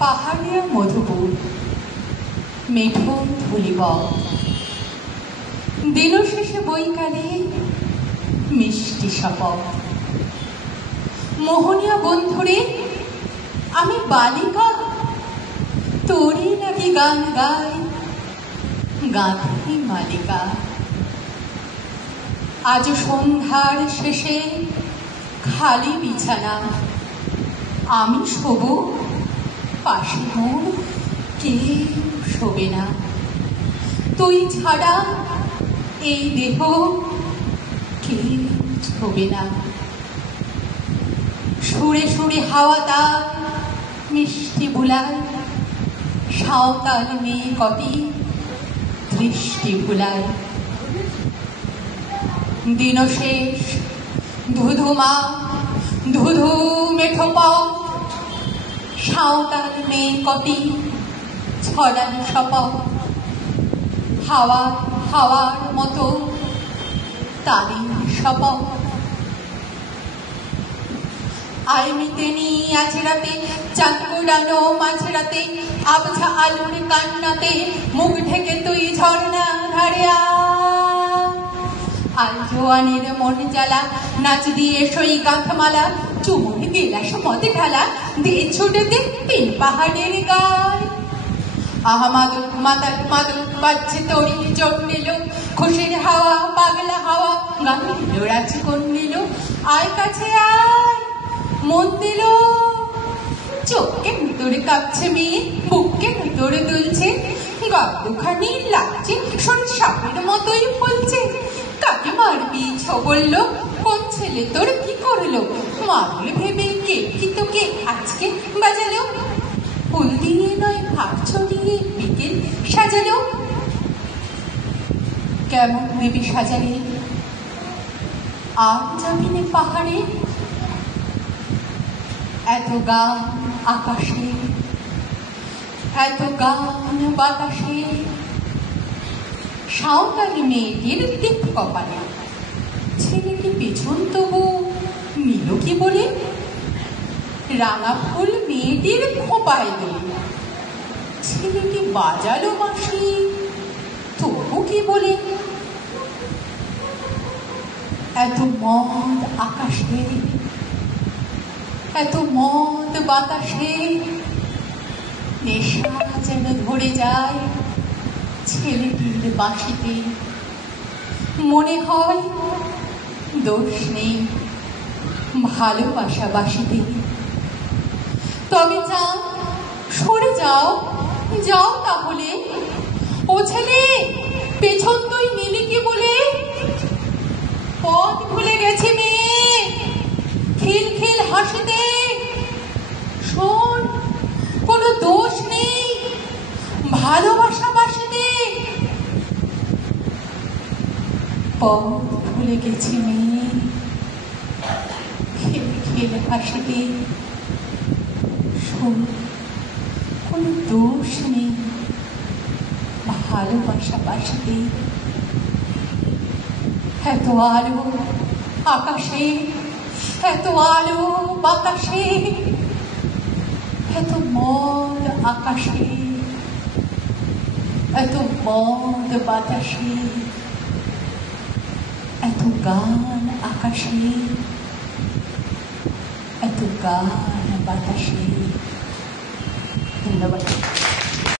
পাহাড়িয়া মধুপুর মেঠো ধুলিবক দিন শেষে বৈকালে মিষ্টি শপথ মোহনিয়া বন্ধুরে আমি বালিকা তোরই নাকি গান গাই গাঁথি মালিকা। আজ সন্ধ্যার শেষে খালি বিছানা আমি শোব, পাশে মোর কেউ শোবে না। তুই ছাড়া এই দেহ কেউ ছবে না। সুরে সুরে হাওয়া তার মিষ্টি বুলায়, সাঁওতাল মেয়ে কটি দৃষ্টি ভুলায়। দিন শেষ ধুধুমা ধুধু মেঠো পথ, সাঁওতাল মেয়ে কটি ছড়ান শপথ। হাওয়ার হাওয়ার মতো তারি শপথ। আলমিতে নিয়ে আজ রাতে চাঁদ কুড়ানো মাঝরাতে, আবছা আলোর কান্নাতে মুখ ঢেকে তুই ঝর্ণা ধারে আল জোয়ানের মন জ্বালা, নাচ দিয়ে সই গাঁথমালা, চুমুর গেলাস মতে ঢালা, দিয়ে ছুটে দে তিন পাহাড়ের গায়। আহা মাদক মাতাল মাদক বাজছে তোরই জোর নিল, খুশির হাওয়া পাগলা হাওয়া গান নিল রাজকন নিল। আয় কাছে আয় মন দিল, চোখকে ভিতরে কাঁপছে মেয়ে, বুককে ভিতরে দুলছে, গা দুখানি লাগছে শোন সাপের মতোই ফুলছে। কাকে মারবি বলল, কোন ছেলে তোর কি করলো, মারলে ভেবে কে কি তোকে আজকে বাজালো। ফুল দিয়ে নয় ভাগ ছড়িয়ে বিকেল সাজালো। কেমন দেবী সাজালে আর জামিনে পাহাড়ে, এত গান আকাশে এত গান বাতাসে। সাঁওতালি মেয়েটির তীর কপালে, ছেলেটি পেছন তবু নিল কি বলে। রাঙা ফুল মেয়েটির খোঁপায় দিল, ছেলেটি বাজালো বাঁশি তবু কি বলে। এত মদ আকাশে এত মদ বাতাসে, নেশা যেন ধরে যায় ছেলেটির বাঁশিতে। মনে হয় দোষ নেই ভালোবাসা বাসিতে। তবে যাও সরে যাও যাও তাহলে, ও ছেলে পেছন তুই নিলি কি বলে। পথ ভুলে গেছে মেয়ে খিল খিল হাসিতে। শোন কোনো দোষ নেই ভালোবাসা বাসিতে। পথ ভুলে গেছে মেয়ে খিল খিল হাসিতে। শোন কোনো দোষ নেই ভালোবাসা বাসিতে। এত আলো আকাশে এত আলো বাতাসে, এত মদ আকাশে এত মদ বাতাসে, এত গান আকাশে এত গান বাতাসে। ধন্যবাদ।